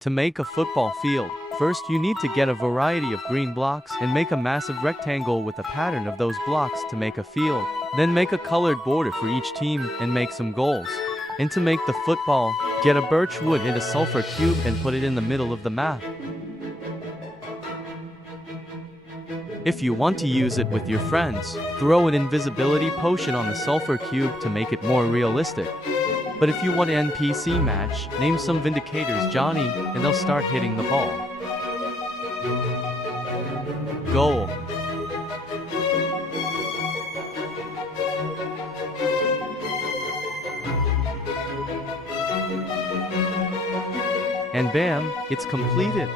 To make a football field, first you need to get a variety of green blocks and make a massive rectangle with a pattern of those blocks to make a field. Then make a colored border for each team and make some goals. And to make the football, get a birch wood and a sulfur cube and put it in the middle of the map. If you want to use it with your friends, throw an invisibility potion on the sulfur cube to make it more realistic. But if you want an NPC match, name some Vindicators Johnny, and they'll start hitting the ball. Goal. And bam, it's completed.